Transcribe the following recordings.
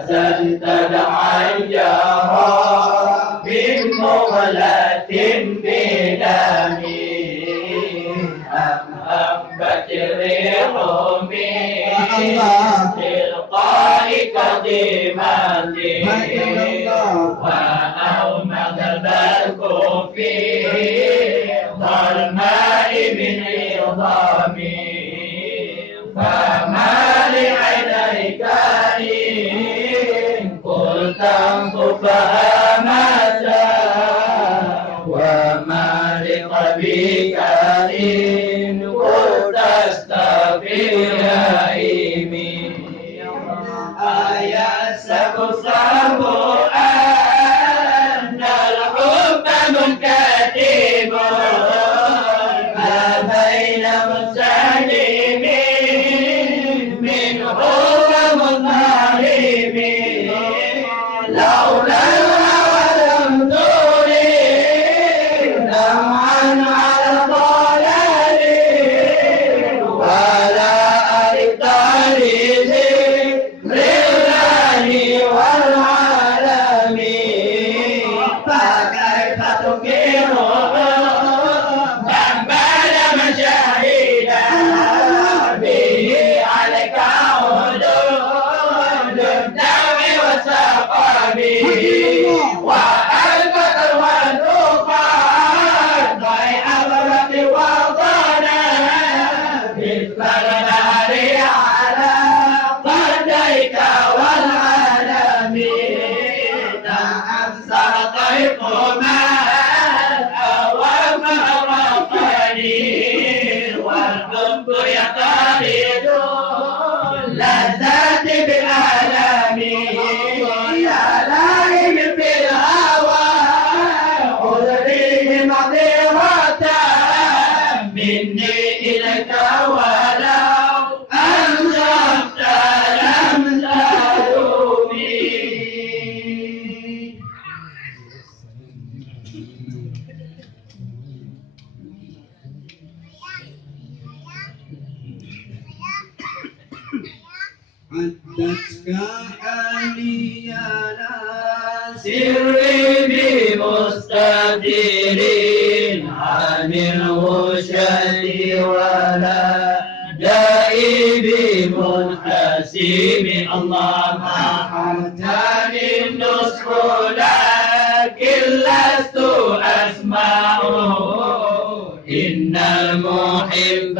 أسست الحجارة من مغلاة بلامي أم هبت الريح من تلقاء قديمتي وأومض البرق في ظلماء من عظامي فما لعينيك إن قلت انظفها ماذا وما لقلبك إن قلت استغفر إيمي أيأسف صعب أن الحب منكتب ما بين مسلم منه ومضطرب لولا الهوى لم تريد دمعا على الضلال ولا أردت لذكر الله والعالمين فكيف تنكر ذنبا مشاهدا به عليك حدود الدم وسقمه وألفت والنقاد ضيع الرد وضنا مثل النهر على قديك والعالمين أبصر طيف ما وما رقني والحب يطارد اللذات بالآلام يا لائم بالهوى عذري معذرة مني إليك ولو أنزفت لم تلومي عدتك حالي على سري بمستدير عن الوشد ولا دائي بمنحسب الله ما حمدني النصح لكن لست أسمعه إن المحب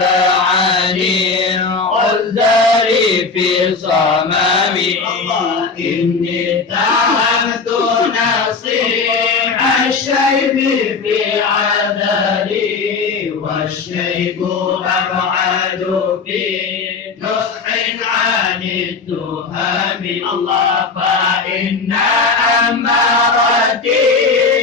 عن العذر في صمام الله إني اتهمت نصيح الشيب في عذري والشيب أبعد في نصح عن التهم الله فإن أمارتي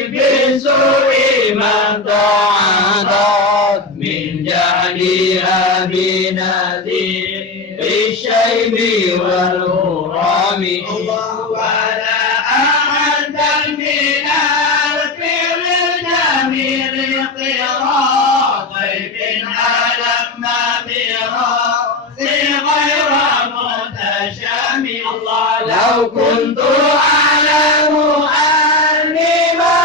بسوء من تعرض من جعلها بنذير الشيب والغرام ولا أعد من الفعل الجميل قراء ضيف على مبيرا غير متشامي الله لو كنت أعلم أني ما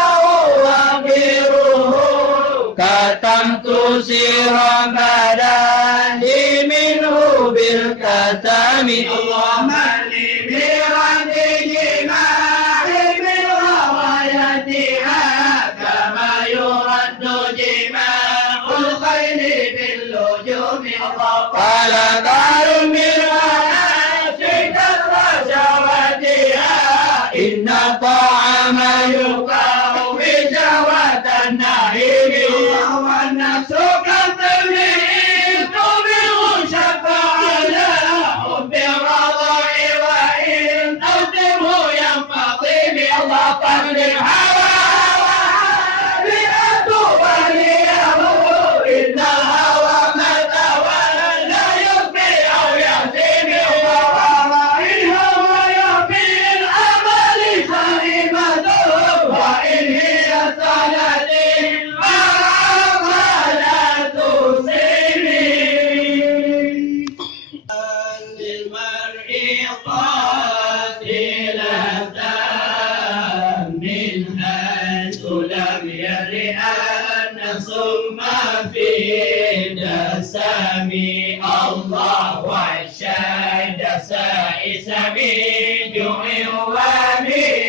أغفره كتمت سيرا بداني منه بالكتم اللهم لي برد جماع من غوايتها كما يرد جماع الخيل باللجوم قال دار من غياشك رشوتها إن الطعام يقام بجوة النعيم والنفس كالطبيب بالغشفة على حب الرضع وإن أوتره ينفضي بالله قبل الهوى بأدوانيه إن الهوى متى ولا يبقي أو يهدم وإن هو يبقي الأمل خريمته وإن هي سنتي فلا تسلمي للمرء قاتل سائس من جوع ومن